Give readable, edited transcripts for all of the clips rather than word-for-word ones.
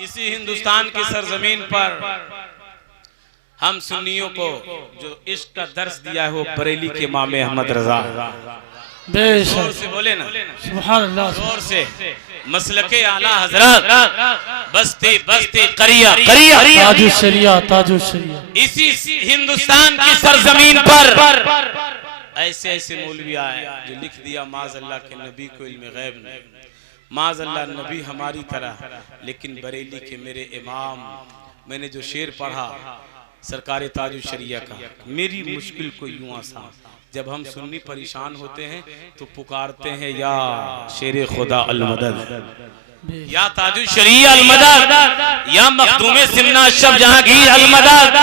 इसी हिंदुस्तान की सरजमीन पर हम सुन्नियों को जो इश्क का दर्स दिया है वो बरेली के इमाम अहमद रजा। जोर से बोले ना सुभान अल्लाह। जोर से मसलके आला हजरत बस्ती बस्ती करिया करिया ताजुल शरिया ताजुल शरिया। इसी हिंदुस्तान की सरजमीन पर ऐसे ऐसे मौलवी आए जो लिख दिया माज़अल्लाह के नबी को इल्म गैब नहीं, माज़अल्लाह नबी हमारी तरह, लेकिन बरेली के मेरे इमाम, मैंने जो शेर पढ़ा सरकार ताजुल शरिया का, मेरी मुश्किल को यूं आसान। जब हम सुन्नी परेशान होते हैं तो पुकारते हैं या शेर खुदा अल मदद, या ताजुल शरिया अल मदद, या मखदूमे सिमना शब जहांगीर अल मदद,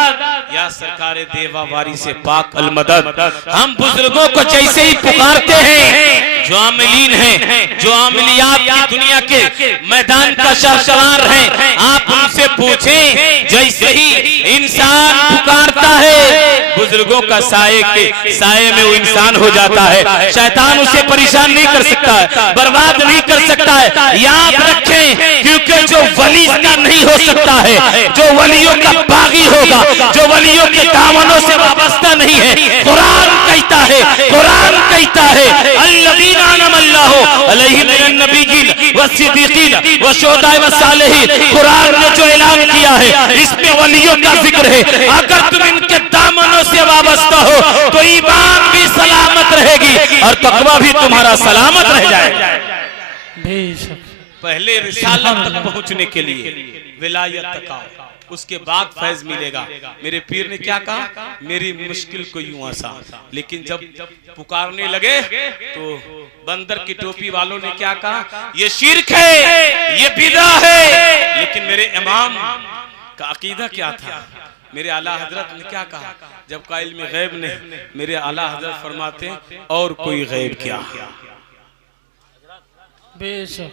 या सरकार देवा वारी से पाक अल मदद। हम बुजुर्गों को जैसे ही पुकारते हैं जो आमिलीन हैं, जो आमिलियात की दुनिया के मैदान का शाहसवार हैं, आप उनसे पूछें जैसे ही इंसान पुकारता है बुजुर्गों का साए के साए में वो इंसान हो जाता है। शैतान उसे परेशान नहीं कर सकता है, बर्बाद नहीं कर सकता है। याद रखें, क्योंकि जो वली का नहीं हो सकता है, जो वलियों का बागी होगा, जो वलियों के दामनों से वाबस्ता नहीं है, कुरान कहता है, कुरान कहता है अल्लज़ीना अनअमल्लाहु अलैहिम मिनन नबिय्यीन वस्सिद्दीकीन वशुहदाए वस्सालिहीन। कुरान ने जो ऐलान किया है इसमें वलियों का जिक्र है। अगर तुम इनके दामनों से वाबस्ता हो तो ईमान भी सलामत रहेगी और तकवा भी तुम्हारा सलामत रह जाएगा। बेशक। पहले रिसालत तक पहुंचने के लिए विलायत तक आओ, उसके बाद फैज मिलेगा। मेरे पीर ने क्या कहा, मेरी मुश्किल को यूं आसान। लेकिन जब पुकारने लगे तो बंदर की टोपी वालों ने क्या कहा, ये शिर्क है, ये बिदा है। लेकिन मेरे इमाम का अकीदा क्या था, मेरे आला हजरत ने क्या कहा, जब का इल्म गैब ने, मेरे आला हजरत फरमाते हैं और कोई गैब क्या, बेशक।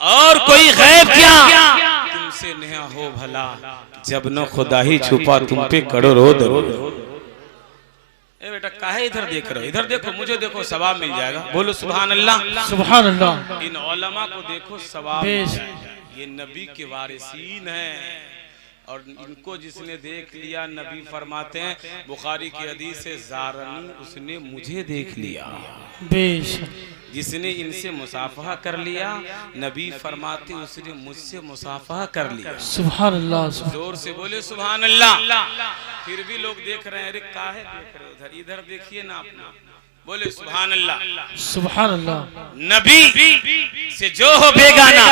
और कोई गैब क्या, तुमसे नया हो भला जब न खुदा ही छुपा तुम पे करोड़ों दरूद। ए बेटा काहे इधर देख रहे हो, इधर देखो, मुझे देखो, सवाब मिल जाएगा। बोलो सुभान अल्लाह सुभान अल्लाह। इन उलमा को देखो, सवाब मिल जाएगा। ये नबी के वारिसीन हैं और इनको जिसने देख लिया, नबी फरमाते हैं बुखारी की हदीस से, ज़ारनी उसने मुझे देख लिया। बेशक। जिसने इनसे मुसाफहा कर लिया, नबी फरमाते उसने मुझसे मुसाफहा कर लिया। सुभान अल्लाह। जोर से बोले सुभान अल्लाह। फिर भी लोग देख रहे हैं, अरे काहे देख रहे हो, इधर इधर देखिए ना अपना। बोले सुभान अल्लाह। सुभान अल्लाह। नबी से जो हो बेगाना,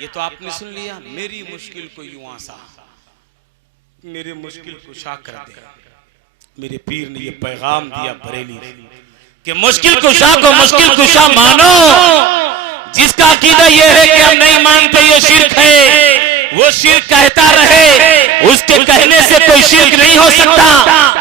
ये तो आपने सुन लिया। मेरी मुश्किल को यूं आसान, मेरी मुश्किल कुशा कर दे। मेरे पीर ने ये पैगाम दिया बरेली कि मुश्किल कुशा को मुश्किल कुशा मानो। जिसका अकीदा ये है कि हम नहीं मानते ये शिर्क है, वो शिर्क कहता रहे, उसके कहने से कोई शिर्क नहीं हो सकता,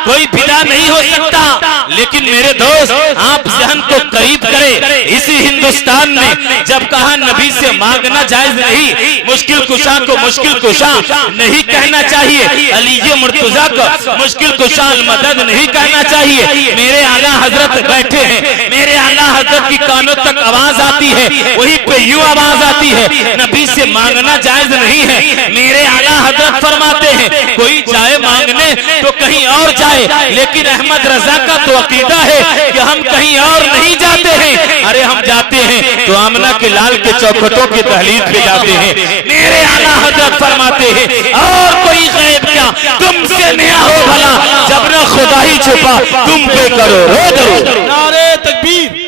कोई बिदा नहीं हो सकता। लेकिन मेरे दोस्त, आप जहन को करीब करें। इसी हिंदुस्तान में जब कहा नबी से मांगना जायज नहीं, मुश्किल कुशा को मुश्किल कुशा नहीं कहना चाहिए, अली मुर्तजा को मुश्किल कुशा अल मदद नहीं कहना चाहिए। मेरे आला हजरत बैठे हैं, मेरे आला हजरत की कानों तक आवाज आती है, वहीं पे यूं आवाज आती है, नबी से मांगना जायज नहीं है। मेरे आला हजरत फरमाते हैं कोई जाए मांगने तो कहीं और जाए, लेकिन अहमद रजा का तो अकीदा है कि हम कहीं और नहीं जाते हैं। अरे हम जाते हैं तो आमना के लाल के चौखटों की दहलीज पे जाते हैं। मेरे आला हजरत फरमाते हैं और कोई गैब क्या, तुमसे नया हो भला जब न खुदा ही छुपा तुम पे करो। नारे तकबीर,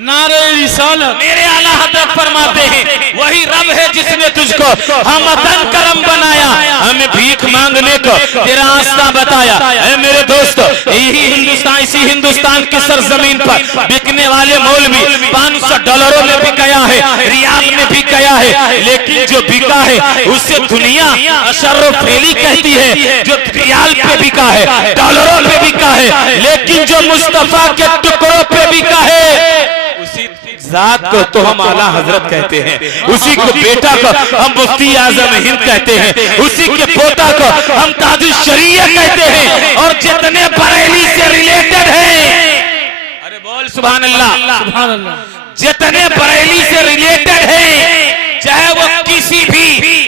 नारे रिसालत। मेरे आला हजरत फरमाते हैं वही रब है जिसने तुझको हमदन करम बनाया, हमें भीख मांगने को तेरा रास्ता बताया। ऐ मेरे दोस्त, यही हिंदुस्तान, इसी हिंदुस्तान की सरजमीन पर बिकने वाले मौलवी $500 में भी गया है, रियाल में भी गया है, लेकिन जो बिका है उससे दुनिया अशर्र फेली कहती है। जो रियाल पे बिका है, डॉलरों पे बिका है, लेकिन जो मुस्तफा के टुकड़ों पे बिका है, उसी जात को तो हम आला हजरत कहते हैं, उसी को बेटा को हम मुफ्ती आजम हिंद कहते हैं, उसी के पोता को हम ताजुल शरिया कहते हैं। और जितने बरेली से रिलेटेड हैं, अरे बोल सुभान अल्लाह, सुभान अल्लाह। जितने बरेली से रिलेटेड हैं, चाहे वो किसी भी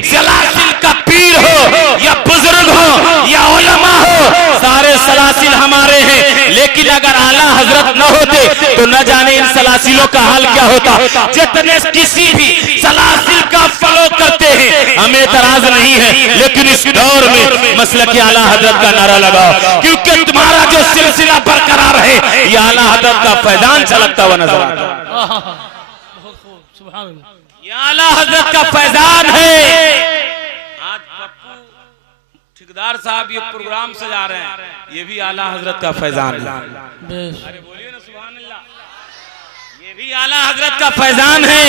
लेकिन अगर आला हजरत न होते तो न जाने इन सलासिलों का हाल क्या होता। जितने किसी भी सलासिल का फॉलो करते हैं हमें एतराज नहीं है, लेकिन इस दौर में मसलक आला हजरत का नारा लगाओ, क्योंकि तुम्हारा जो सिलसिला बरकरार है ये आला हजरत का फैजान छलकता हुआ नजर आता है। बहुत खूब, सुभान अल्लाह। ये आला हजरत का फैजान है। आज पप्पू ठेकेदार साहब ये प्रोग्राम सजा रहे हैं, ये भी आला हजरत का फैजान है। बेशक बोलिए ना सुभान अल्लाह, ये भी आला हजरत का फैजान है।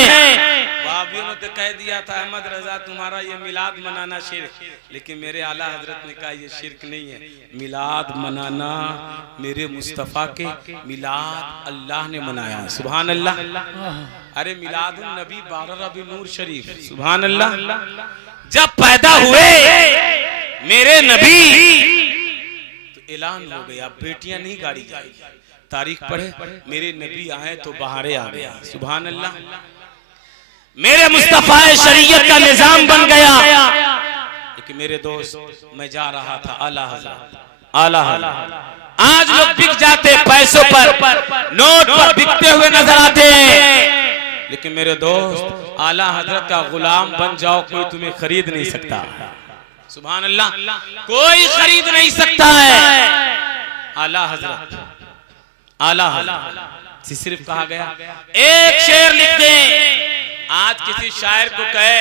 वाबियों ने तो कह दिया था अहमद रजा तुम्हारा ये मिलाद मनाना शिर्क, लेकिन मेरे आला हजरत ने कहा ये शिर्क नहीं है, मिलाद मनाना मेरे मुस्तफ़ा के मिलाद अल्लाह ने मनाया। सुभान अल्लाह। अरे मिलाद नबी 12 रबी नूर शरीफ, सुभान अल्लाह। जब पैदा हुए मेरे नबी तो ऐलान हो गया बेटियां नहीं गाड़ी जाएगी, तारीख पढ़े मेरे नबी आए तो बहारे आ गया। सुभान अल्लाह। मेरे मुस्तफा शरीयत का निजाम बन गया। लेकिन मेरे दोस्त मैं जा रहा था आला हजरत, आला हजरत। आज लोग बिक जाते पैसों पर, नोट पर बिकते हुए नजर आते हैं, लेकिन मेरे दोस्त आला हजरत का गुलाम बन जाओ, कोई तुम्हें खरीद नहीं सकता। सुभान अल्लाह। कोई खरीद नहीं सकता है। आला हजरत, आला हजरत सिर्फ कहा गया। एक शेर लिख दें। आज किसी शायर को कहे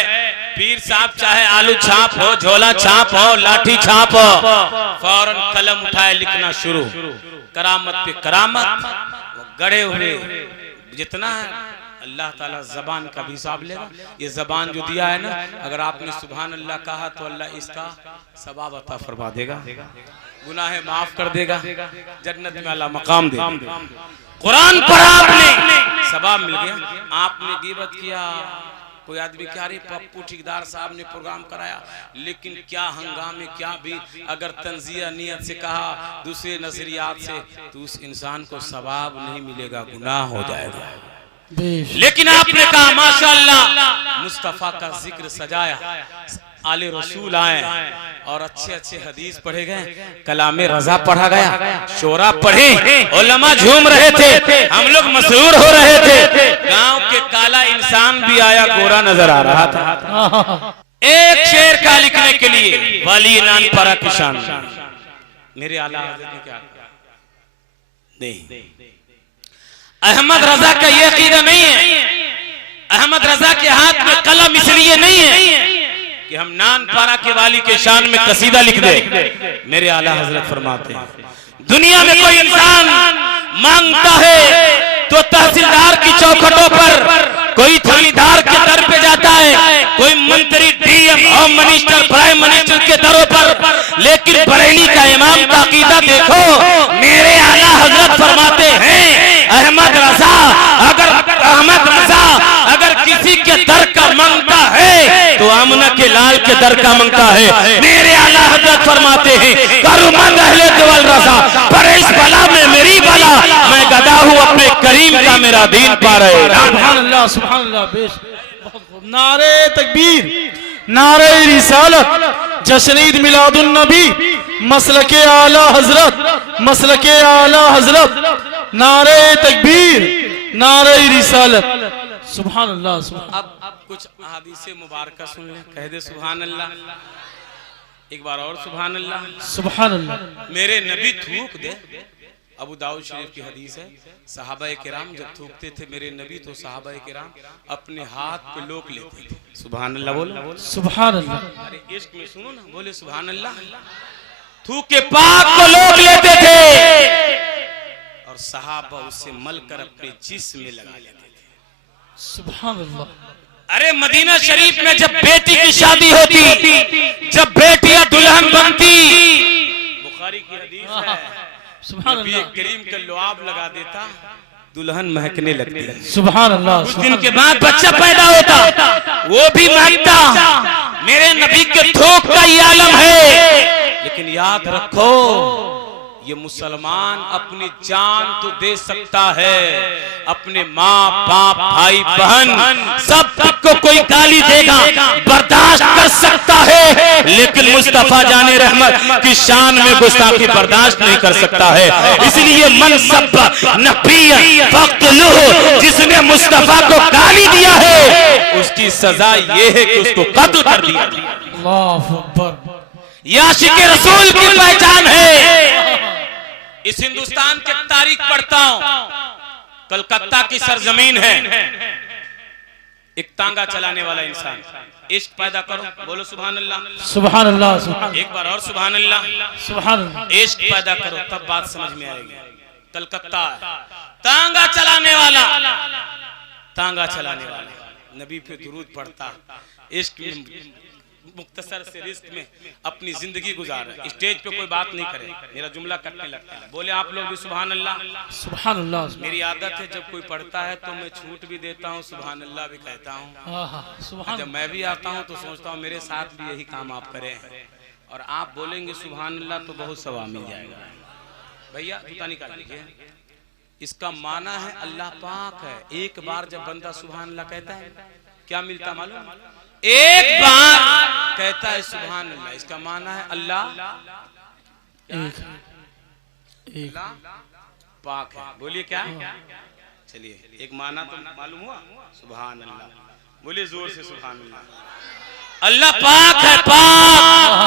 पीर साहब चाहे आलू छाप हो, झोला छाप हो, लाठी छाप हो, फौरन कलम उठाए लिखना शुरू। करामत पे करामत, गड़े हुए जितना है अल्लाह ताला जबान का भी हिसाब लेगा। ये जबान जो दिया है ना, अगर आपने सुभान अल्लाह कहा तो अल्लाह इसका सवाब अता फरमा देगा, गुनाह माफ कर देगा, जन्नत में अल्लाह मकाम देगा। कुरान पढ़ा आपने, सवाब मिल गया। आपने गिबत किया, कोई आदमी क्या रे पप्पू ठेकेदार साहब ने प्रोग्राम कराया, लेकिन क्या हंगामे क्या भी, अगर तंजिया नियत से कहा दूसरे नजरियात से तो उस इंसान को सवाब नहीं मिलेगा, गुनाह हो जाएगा। लेकिन आपने कहा माशाअल्लाह मुस्तफा का जिक्र सजाया, आले रसूल आए और अच्छे अच्छे हदीस पढ़े गए, कलामे रजा पढ़ा गया, शोरा पढ़े, उलमा झूम रहे थे, हम लोग मशहूर हो रहे थे। गांव के काला इंसान भी आया, गोरा नजर आ रहा था। एक शेर का लिखने के लिए वाली नान परा किसान मेरे आला हज़रत ने क्या नहीं। अहमद रजा का ये अकीदा नहीं है, अहमद रजा के हाथ में कलम इसलिए नहीं है कि हम नान पारा के वाली के शान में कसीदा लिख दे। मेरे आला हजरत फरमाते हैं दुनिया में कोई इंसान मांगता है तो तहसीलदार की चौखटों पर, कोई थानेदार के दर पे जाता है, कोई मंत्री DM home minister prime minister के दरों पर, लेकिन बरेली का इमाम का अकीदा देखो। मेरे आला हजरत फरमाते हैं अहमद रजा अगर किसी के दर का मांगता है तो आमना के लाल के दर का मांगता है। मेरे आला हजरत फरमाते हैं करूमंद अहले देवल रजा, पर इस बला में मेरी बला, मैं गदा हूँ अपने करीम का मेरा दीन पा रहे। सुभान अल्लाह, सुभान अल्लाह। बेश बहुत खूब। नारे तकबीर, नारे रिसालत, जश्न ईद मिलादुन नबी, मसलके आला हजरत, मसलके आला हजरत, नारे तकबीर, नारे रिसालत। सुभान अल्लाह, सुभान। अब कुछ हदीसे मुबारक सुन ले, कह दे सुभान अल्लाह एक बार और, सुभान अल्लाह, सुभान अल्लाह। मेरे नबी थूक दे। अबू दाऊद शरीफ की हदीस है, सहाबा किराम जब थूकते थे मेरे नबी तो सहाबा किराम अपने हाथ पे लोक लेते थे। सुभान अल्लाह बोलो, सुभान अल्लाह। अरे इश्क में सुनो ना, बोले सुभान अल्लाह। थूक के पाक को लोक लेते थे और सहाबा उससे मल कर अपने जिस्म में लगा लेते थे। सुभान अल्लाह। अरे मदीना शरीफ में जब बेटी की शादी होती, जब बेटियां दुल्हन बनती, बुखारी की हदीस है, सुभान अल्लाह, करीम का लुआब लगा देता, दुल्हन महकने लगती। सुभान अल्लाह। कुछ दिन के बाद बच्चा पैदा होता, वो भी महकता। मेरे नबी के थूक का ये आलम है। लेकिन याद रखो ये मुसलमान अपनी जान तो दे सकता है, अपने माँ बाप भाई बहन सब को कोई गाली देगा बर्दाश्त कर सकता है, लेकिन लेकिन मुस्तफा जाने रहमत की शान में गुस्ताखी बर्दाश्त नहीं कर सकता है। इसलिए मन सब नबी फक़्तलूहु, जिसने मुस्तफा को गाली दिया है उसकी सजा ये है कि उसको कत्ल कर दिया। अल्लाहु अकबर। ये आशिक़े रसूल की पहचान है। इस हिंदुस्तान की तारीख पढ़ता हूं, कलकत्ता की सरजमीन है, एक तांगा चलाने वाला इंसान, इश्क पैदा करो, बोलो सुभान अल्लाह, सुभान अल्लाह, सुभान, एक बार और सुभान अल्लाह, सुभान अल्लाह। इश्क पैदा करो तब बात समझ में आएगी। कलकत्ता तांगा चलाने वाला, तांगा चलाने वाला नबी पे दुरूद पढ़ता, इश्क में मुख्तसर से रिस्क में अपनी जिंदगी गुजार, स्टेज पे कोई बात नहीं करे, मेरा जुमला कटने लगता है। बोले आप लोग भी सुभान अल्लाह, सुभान अल्लाह। मेरी आदत है जब कोई पढ़ता है तो मैं छूट भी देता हूँ, सुभान अल्लाह भी कहता हूँ। जब मैं भी आता हूँ तो सोचता हूँ मेरे साथ भी यही काम आप करें, और आप बोलेंगे सुभान अल्लाह तो बहुत सवाब मिल जाएगा। भैया जूता निकाल लीजिए। इसका माना है अल्लाह पाक है। एक बार जब बंदा सुभान अल्लाह कहता है क्या मिलता मालूम? एक बार कहता है सुभान अल्लाह, इसका माना है अल्लाह एक पाक है। बोलिए क्या? चलिए एक माना तो मालूम हुआ, सुभान अल्लाह। बोलिए जोर से सुभान अल्लाह। अल्लाह पाक है, पाक।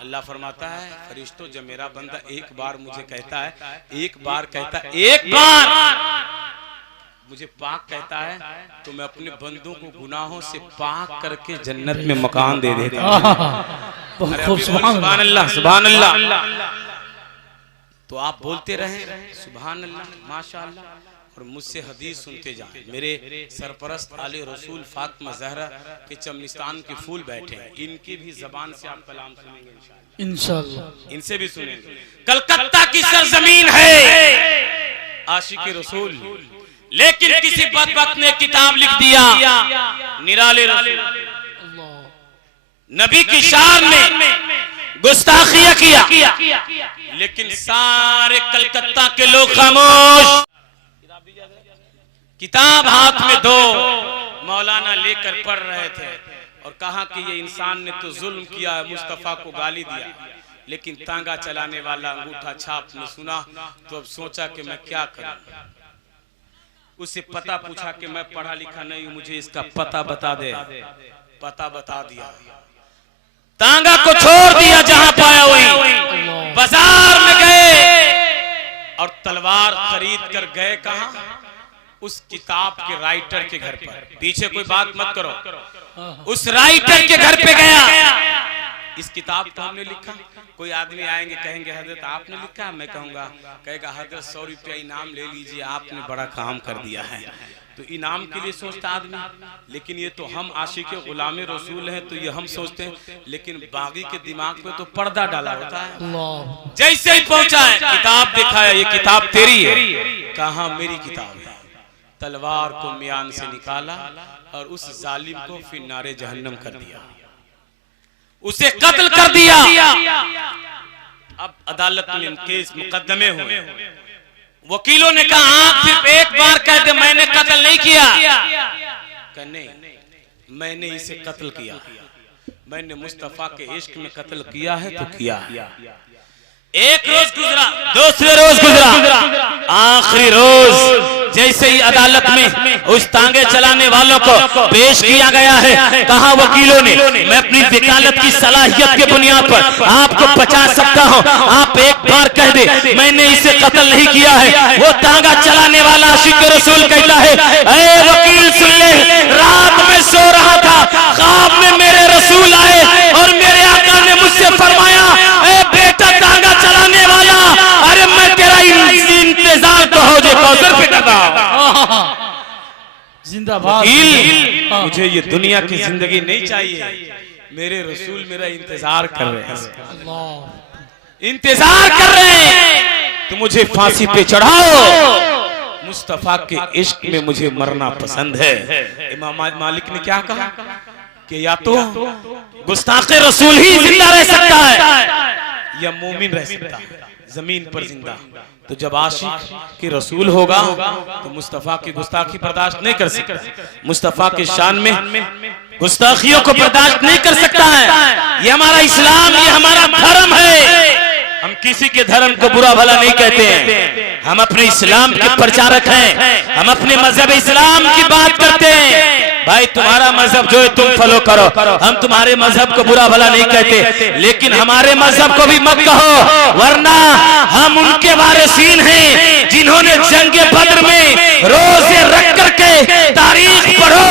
अल्लाह फरमाता है फरिश्तों जब मेरा बंदा एक बार मुझे कहता है, एक बार कहता है, एक बार मुझे पाक कहता है तो मैं अपने बंदों को गुनाहों से पाक करके जन्नत में मकान दे देता हूं। सुभान अल्लाह, सुभान अल्लाह। तो आप बोलते रहे सुभान अल्लाह, माशाअल्लाह, और मुझसे हदीस सुनते जाएं। मेरे सरपरस्त आले रसूल फातिमा ज़हरा के चमनिस्तान के फूल बैठे हैं, इनकी भी जबान से आप कलाम सुनेंगे इंशाअल्लाह, इनसे भी सुनेंगे। कलकत्ता की सरजमीन है आशिक़े रसूल, लेकिन किसी बदबख्त ने किताब लिख दिया निराले रसूल, नबी की शान में गुस्ताखियां किया, लेकिन सारे कलकत्ता के लोग खामोश। किताब हाथ में दो मौलाना लेकर पढ़ रहे थे और कहा कि ये इंसान ने तो जुल्म किया है, मुस्तफा को गाली दिया। लेकिन तांगा चलाने वाला अंगूठा छाप ने सुना तो अब सोचा कि मैं क्या करूं। उससे पता पूछा कि मैं पढ़ा लिखा नहीं हूं, मुझे इसका पता बता दे। पता बता दिया, तांगा को छोड़ दिया जहां पाया वहीं, बाजार में गए और तलवार खरीद कर गए कहां? उस किताब के राइटर के घर पर। पीछे कोई बात मत करो, उस राइटर के घर पे गया। इस किताब को हमने लिखा। कोई आदमी आएंगे कहेंगे हजरत आपने लिखा, मैं कहूंगा, कहेगा हजरत 100 रुपया इनाम ले लीजिए, आपने बड़ा काम कर दिया है। तो इनाम के लिए सोचता आदमी, लेकिन ये तो हम आशिक़े गुलामे रसूल हैं तो ये हम सोचते हैं, लेकिन बागी के दिमाग पे तो पर्दा डाला होता है। जैसे ही पहुंचा है किताब दिखाया, ये किताब तेरी है। कहा मेरी किताब है। तलवार को मियान से निकाला और उस जालिम को फिर नारे जहन्नम कर दिया, उसे कत्ल कर दिया। अब अदालत में केस मुकदमे हुए, वकीलों ने कहा आप सिर्फ एक बार कह दे मैंने कत्ल नहीं किया। नहीं, मैंने इसे कत्ल किया, मैंने मुस्तफा के इश्क में कत्ल किया है तो किया। एक रोज गुजरा, दूसरे रोज गुजरा, आखिरी रोज जैसे ही अदालत में उस तांगे चलाने वालों को पेश किया गया है, कहा वकीलों ने मैं अपनी वकालत की सलाहियत के बुनियाद पर आपको बचा सकता हूं, आप एक बार कह दे मैंने इसे कत्ल नहीं किया है। वो तांगा चलाने वाला आशिक़े रसूल कहता है ऐ वकील सुन ले, रात में सो रहा था, ख्वाब में मेरे रसूल आए और मेरे आका ने मुझसे फरमाया ऐ बेटा तांगा चलाने वाला, अरे मैं तेरा इंतजार तो हौजे कौसर पे करता हूं। जिंदाबाद। मुझे ये दुनिया की जिंदगी नहीं चाहिए, मेरे रसूल मेरा इंतजार कर रहे हैं, इंतजार कर रहे हैं, तो मुझे फांसी पे चढ़ाओ। मुस्तफा के इश्क में मुझे मरना पसंद है। इमाम मालिक ने क्या कहा कि या तो गुस्ताखे रसूल ही जिंदा रह सकता है या मोमिन रह सकता है जमीन पर जिंदा। तो जब आशिक के रसूल होगा तो मुस्तफा की गुस्ताखी बर्दाश्त नहीं कर सकता, मुस्तफा की शान में गुस्ताखियों को बर्दाश्त नहीं कर सकता है। ये हमारा इस्लाम, ये हमारा धर्म है। हम किसी के धर्म को बुरा भला नहीं कहते हैं, हम अपने इस्लाम के प्रचारक हैं, हम अपने मजहब इस्लाम की बात करते हैं। भाई तुम्हारा मजहब जो है तुम फॉलो करो, हम तुम्हारे मजहब को बुरा भला नहीं कहते, लेकिन हमारे मजहब को भी मत कहो, वरना हम उनके वारिसीन हैं जिन्होंने जंगे बद्र में रोजे रख करके तारीख पढ़ो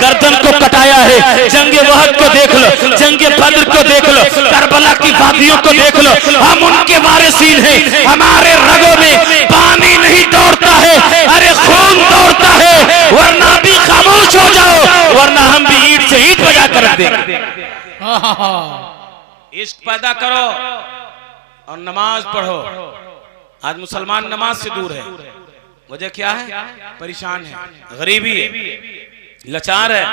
गर्दन को कटाया है। जंगे वहद को देख लो, जंगे बद्र को देख लो, करबला की वादियों को देख लो, हम उनके वारिसीन हैं। हमारे रगों में पानी नहीं दौड़ता है, अरे खून दौड़ता है, वरना भी खामोश हो जाओ, वरना हम भी ईंट से ईंट बजा कर रख देंगे। इश्क पैदा करो और नमाज पढ़ो। आज मुसलमान नमाज से दूर है, वजह क्या है? परेशान है, गरीबी है, लाचार है।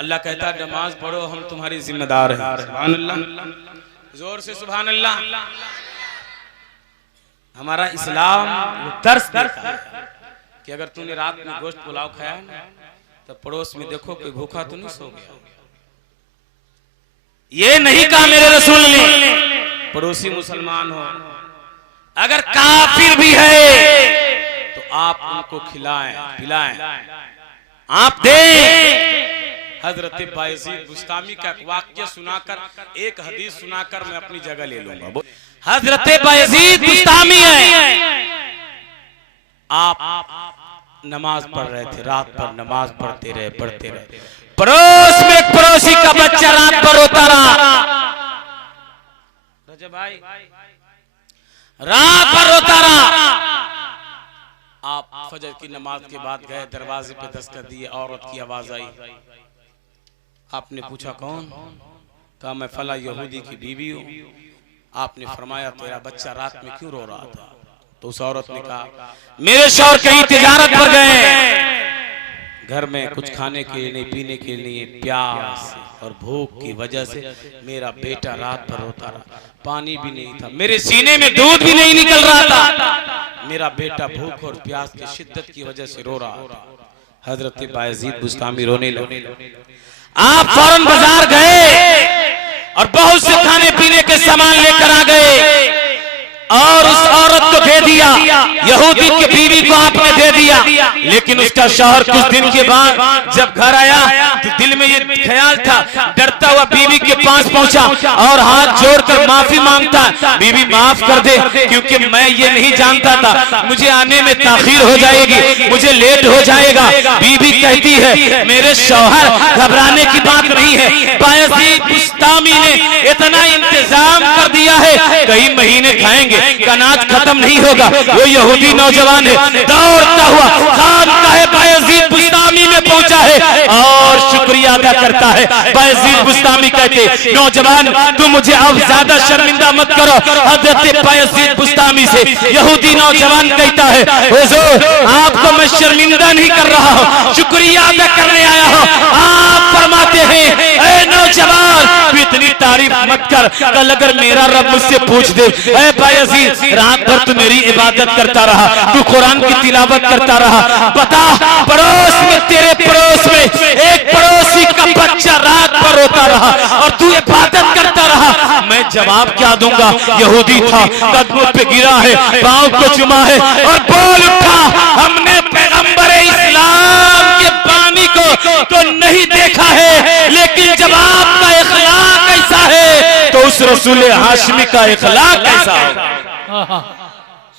अल्लाह कहता है नमाज पढ़ो, हम तुम्हारी जिम्मेदार हैं। सुभान अल्लाह, जोर से सुभान अल्लाह। हमारा इस्लाम दर्श देता है कि अगर तूने रात में गोश्त पुलाव खाया ना, तो पड़ोस में देखो कोई भूखा तो नहीं सो गया। ये नहीं कहा मेरे रसूल ने पड़ोसी मुसलमान हो, अगर काफिर भी है तो आप उनको खिलाएं पिलाएं, आप दें। हजरत बायजीद बुस्तामी का एक वाक्य सुनाकर, एक हदीस सुनाकर मैं अपनी जगह ले लूंगा। हजरत बायजीद बुस्तामी है, आप नमाज पढ़ रहे थे, रात भर नमाज पढ़ते रहे, पड़ोस में एक पड़ोसी का बच्चा रात भर रोता रहा। रजब भाई रात भर रोता रहा। आप फजर की नमाज के बाद गए, दरवाजे पे दस्तक दिए, औरत की आवाज आई। आपने पूछा कौन? कहा मैं फला यहूदी की बीवी हूँ। आपने फरमाया तेरा बच्चा रात में क्यों रो रहा था? तो उस औरत ने कहा मेरे शौहर कहीं तिजारत पर गए, घर में कुछ खाने के लिए नहीं, पीने के लिए प्यास और भूख की वजह से मेरा बेटा रात भर रोता रहा। पानी भी नहीं था, मेरे सीने में दूध भी नहीं निकल रहा था, मेरा बेटा भूख और प्यास की शिद्दत की वजह से रो रहा था। हजरत बायजीद बुस्तामी रोने लगे। आप फौरन बाजार गए और बहुत से खाने पीने के सामान लेकर आ गए और उस औरत को दे दिया, यहूदी की बीवी को आपने दे दिया। लेकिन उसका शौहर कुछ दिन के बाद जब घर आया तो दिल में ये ख्याल था, डरता हुआ बीवी के पास पहुंचा और हाथ जोड़कर माफी मांगता, बीवी माफ कर दे, क्योंकि मैं ये नहीं जानता था मुझे आने में ताखीर हो जाएगी, मुझे लेट हो जाएगा। बीवी कहती है मेरे शौहर घबराने की बात नहीं है, बायजीद बुस्तामी ने इतना इंतजाम कर दिया है, कई महीने खाएंगे, अनाज खत्म नहीं होगा। वो यहूदी नौजवान है, दौड़ता हुआ खानकाह बायजीद बुस्तामी में पहुंचा है और शुक्रिया अदा करता है। बायजीद बुस्तामी कहते नौजवान तुम मुझे अब ज्यादा शर्मिंदा मत करो। हजरत बायजीद बुस्तामी से यहूदी नौजवान कहता है हुजूर आपको मैं शर्मिंदा नहीं कर रहा हूँ, शुक्रिया अदा करने आया हूँ। आप फरमाते हैं ऐ नौजवान तू इतनी तारीफ मत कर, कल अगर मेरा रब मुझसे पूछ दे ऐ बायजीद रात भर तू मेरी इबादत करता रहा, तू कुरान की तिलावत करता रहा, बता पड़ोस में तेरे पड़ोस में एक पड़ोसी का बच्चा रात भर रोता रहा और तू इबादत करता रहा, मैं जवाब क्या दूंगा? यहूदी था, कदमों पे गिरा है, पांव को चुमा है और बोल उठा हमने पैगंबर इस्लाम के पानी को तो नहीं देखा है, लेकिन जब आपका इखलाक ऐसा है तो उस रसूल हाशमी का इखलाक कैसा होगा?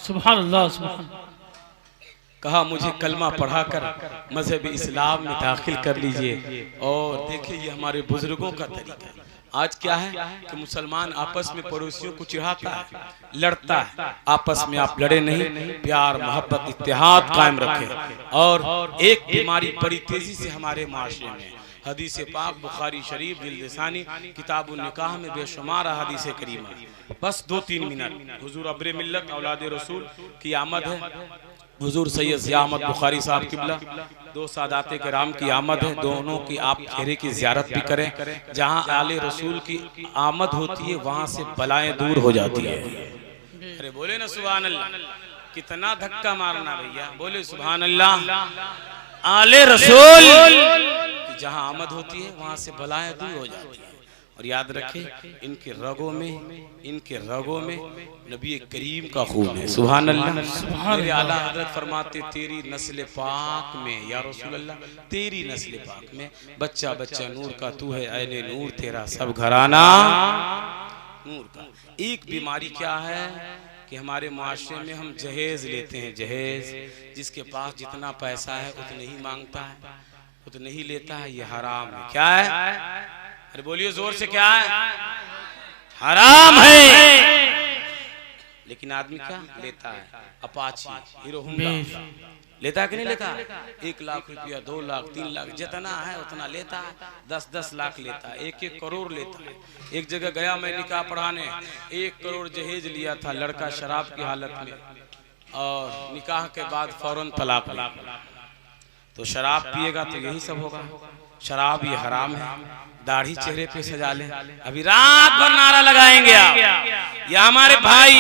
सुभान अल्लाह, सुभान। कहा मुझे कलमा पढ़ाकर मजहब इस्लाम में दाखिल कर लीजिए। और देखिए ये हमारे बुजुर्गों का तरीका है। आज क्या है कि मुसलमान आपस में पड़ोसियों को चिढ़ाता है, लड़ता है। आपस में आप लड़े नहीं, प्यार मोहब्बत इत्तेहाद कायम रखें। और एक बीमारी बड़ी तेजी से हमारे माशरे में, हदीस पाक बुखारी शरीफ जिल्द-ए-सानी किताबुन निकाह में बेशुमार हदीस करीमा। बस 2-3 मिनट। हुजूर अब्रे मिल्लत औलाद रसूल की आमद है, हुजूर सैयद ज़िया अहमद बुखारी साहब किबला, 2 सादाते किराम की आमद है, दोनों की आप चेहरे की ज़ियारत भी करें। जहाँ आले रसूल की आमद होती है वहाँ से बलाएं दूर हो जाती है। अरे बोले ना सुभान अल्लाह, कितना धक्का मारना भैया, बोले सुभान अल्लाह। आले रसूल जहाँ आमद होती है वहाँ से बलाएं दूर हो जाती है। और याद रखें इनके रगों में नबी करीम का खून है। सुभान अल्लाह। मेरे आला हजरत फरमाते तेरी नस्ल पाक में या रसूल अल्लाह, तेरी नस्ल पाक में बच्चा बच्चा नूर का तू है, ऐने नूर तेरा सब घराना नूर का। एक बीमारी क्या है कि हमारे मुआशरे में हम जहेज लेते हैं, जहेज, जिसके पास जितना पैसा है उतने ही मांगता है, उतने ही लेता है, ये हराम है। क्या है? अरे बोलिए जोर से, क्या है? हराम है। लेकिन आदमी क्या लेता है? अपाची, हीरो होंडा लेता है कि नहीं लेता? 1 लाख रुपया, 2 लाख, 3 लाख, जितना है उतना लेता है। 10-10 लाख लेता है, 1-1 करोड़ लेता है। एक जगह गया मैं निकाह पढ़ाने, 1 करोड़ जहेज लिया था लड़का शराब की हालत में, और निकाह के बाद फौरन तलाक लिया। तो शराब पिएगा तो यही सब होगा। शराब ये हराम है। दाढ़ी चेहरे पे सजा ले, अभी रात भर नारा लगाएंगे आप, या हमारे भाई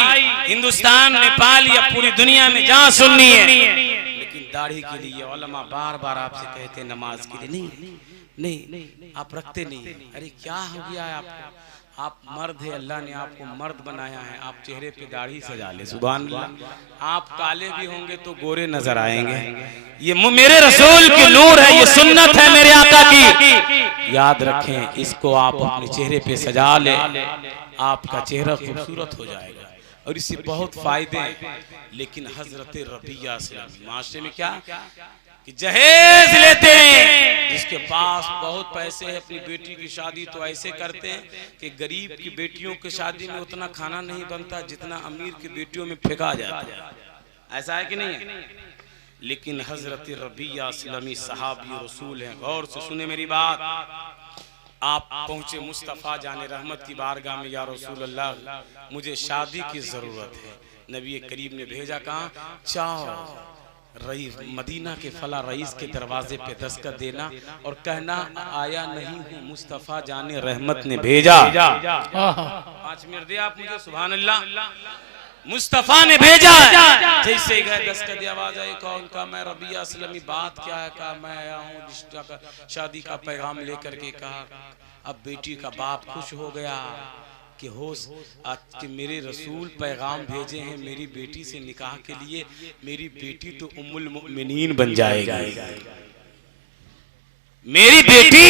हिंदुस्तान, नेपाल या पूरी दुनिया में जहां सुन्नी है, लेकिन दाढ़ी के लिए उलमा बार बार आपसे कहते नमाज के लिए नहीं आप रखते नहीं। अरे क्या हो गया है आपको? आप मर्द है, अल्लाह ने आपको मर्द बनाया है, आप चेहरे पे दाढ़ी सजा ले। सुभान अल्लाह। आप काले भी होंगे तो गोरे नजर आएंगे। ये मेरे रसूल की नूर है, ये सुन्नत है मेरे आका की। याद रखें, इसको आप अपने चेहरे पे सजा ले, आपका चेहरा खूबसूरत हो जाएगा और इससे बहुत फायदे हैं। लेकिन हजरत रबिया माशरे में क्या कि जहेज लेते हैं, जिसके पास बहुत पैसे है, अपनी बेटी की शादी तो ऐसे करते हैं कि गरीब की बेटियों की शादी में उतना खाना नहीं बनता जितना अमीर की बेटियों में फेंका जाता है। ऐसा है कि नहीं है? लेकिन हजरत रबिया असलमी सहाबी रसूल हैं। गौर से सुने मेरी बात। आप पहुंचे मुस्तफ़ा जाने रहमत की बारगाह में, या रसूल अल्लाह मुझे शादी की जरूरत है। नबी करीम ने भेजा, कहा जाओ रईस मदीना के फला रईस के दरवाजे पे दस्तक देना और कहना आया नहीं हूँ, मुस्तफ़ा जाने रहमत ने भेजा। 5 मिनट दे आप मुझे। सुभान अल्लाह। मुस्तफ़ा ने भेजा। जैसे ही गए दस्तक दी, आवाज आई, कौन? का मैं रबिया असलमी। बात क्या है? कहा मैं आया हूँ शादी का पैगाम लेकर के। कहा अब बेटी का बाप खुश हो गया कि कि मेरे रसूल पैगाम भेजे हैं मेरी बेटी से निकाह के लिए, मेरी बेटी तो उम्मुल मुमिनीन बन जाएगी, मेरी बेटी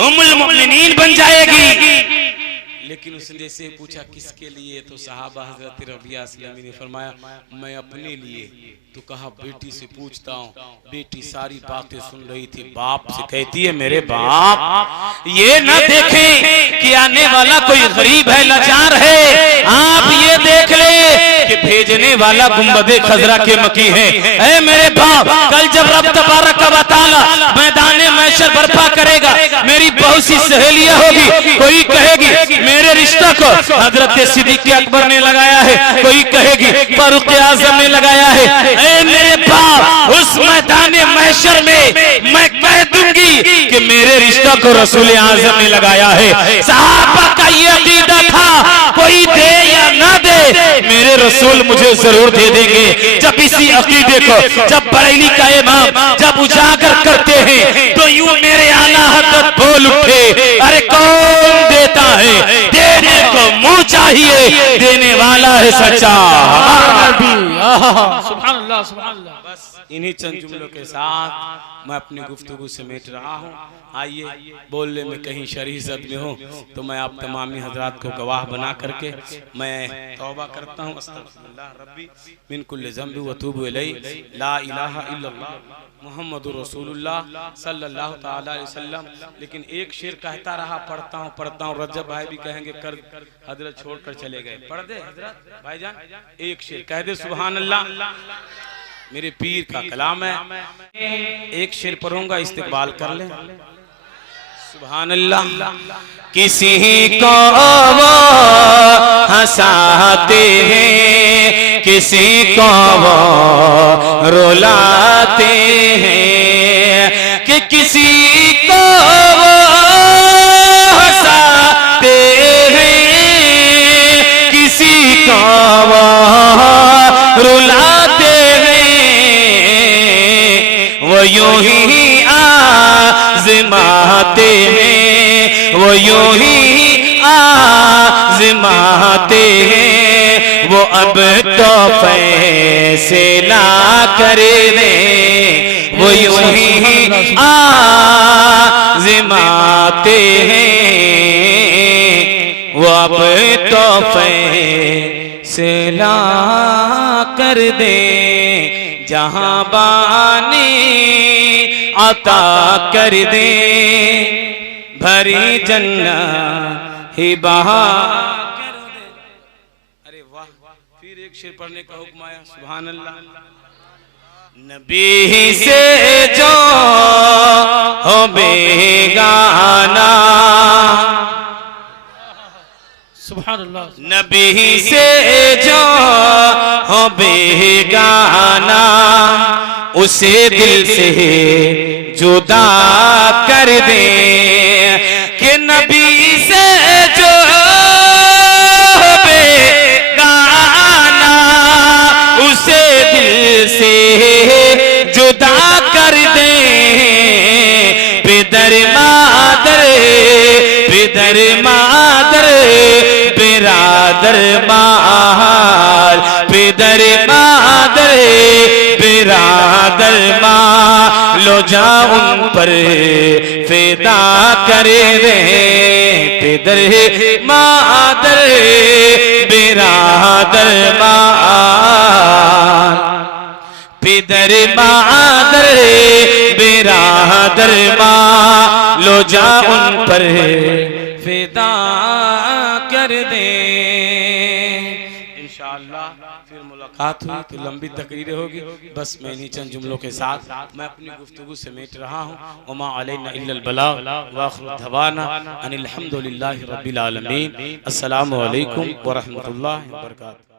उम्मुल मुमिनीन बन जाएगी। लेकिन उसने जैसे पूछा किसके लिए, तो सहाबा हजरत रबिया असलमी ने फरमाया मैं अपने लिए। तो कहा बेटी से पूछता हूँ। बेटी सारी बातें सुन रही थी। बाप से कहती है मेरे बाप ये न देखें कि आने वाला कोई गरीब है, लाचार है, आप ये देख ले कि भेजने वाला गुंबदे खजरा के मकी है। ऐ मेरे बाप, कल जब रब तबारक व तआला मैदाने महशर बर्पा करेगा, मेरी बहुत सी सहेलियां होगी, कोई कहेगी मेरे रिश्ता को हजरत सिद्दीक़ अकबर ने लगाया है, कोई कहेगी फारूक आज़म ने लगाया है। ऐ मेरे बाप, उस मैदाने महशर में मैं कह दूंगी कि मेरे रिश्ता को रसूल आज़म ने लगाया है। सहाबा का ये अकीदा था, कोई दे या ना दे, मेरे रसूल मुझे जरूर दे देंगे। जब इसी अकीदे को जब बरेली का इमाम जब उजागर करते हैं तो यूं मेरे आला हज़रत बोल उठे, अरे कौन देता है? देने को मुंह चाहिए, देने वाला है सच्चा। सुभान अल्लाह, सुभान अल्लाह। बस इन्हीं चंद जुमलों के साथ मैं अपनी गुफ्तगू समेट रहा हूँ। आइए, बोलने में कहीं शरीजत में हो तो मैं आप तमामी हजरात को गवाह बना करके मैं तौबा करता हूँ। अस्तगफिरुल्लाह रब्बी मिन कुल्लि ज़ंबि व तूबु इलैहि, ला इलाहा इल्लल्लाह मुहम्मदुर रसूलुल्लाह सल्लल्लाहु तआला अलैहि वसल्लम। लेकिन एक शेर कहता रहा, पढ़ता हूँ। रजब भाई भी कहेंगे कर हजरत छोड़कर चले गए। पढ़ दे हजरत भाईजान, एक शेर कह दे। सुभान अल्लाह, मेरे पीर का कलाम है। एक शेर पढ़ूंगा, इस्तेक़बाल कर ले। सुभान अल्लाह। किसी को वो हंसाते हैं, किसी को वो रुलाते हैं, कि किसी को वो हंसाते हैं, किसी को वो रुलाते हैं, वो यूं ही आज़माते हैं, वो यूं ही ही आज़माते हैं, वो अब तो फैसला कर दे, वो यूं ही आज़माते हैं, वो अब तो फैसला कर दे, जहां बानी अता कर दे, भरी जन्नत ही बहार कर दे। अरे वाह, फिर एक शेर पढ़ने का हुक्म आया, सुभान अल्लाह। नबी से जो हो बेगाना, सुभान अल्लाह। नबी से जो हो बेगाना, उसे दिल से जुदा कर दे, कि नबी से जो हो बेगाना, उसे दिल से जुदा कर दे, पिदर मादर बिरादर माल, पिदर मादर बिरादर माल, लो जा उन पर फिदा कर दे, पिदर मादर बिरादर माल, पिदर मादर बिरादर माल, लो जा उन पर फिदा कर दे। इंशाअल्लाह फिर मुलाकात हुई तो लंबी तकरीरें होगी, बस मैं इन्हीं चंद जुमलों के साथ मैं अपनी गुफ्तगू समेट रहा हूँ। वमा अलैना इल्लल बलाग व आखिरु दवाना अनिल हम्दुलिल्लाहि रब्बिल आलमीन। अस्सलामु अलैकुम व रहमतुल्लाहि व बरकातुहू।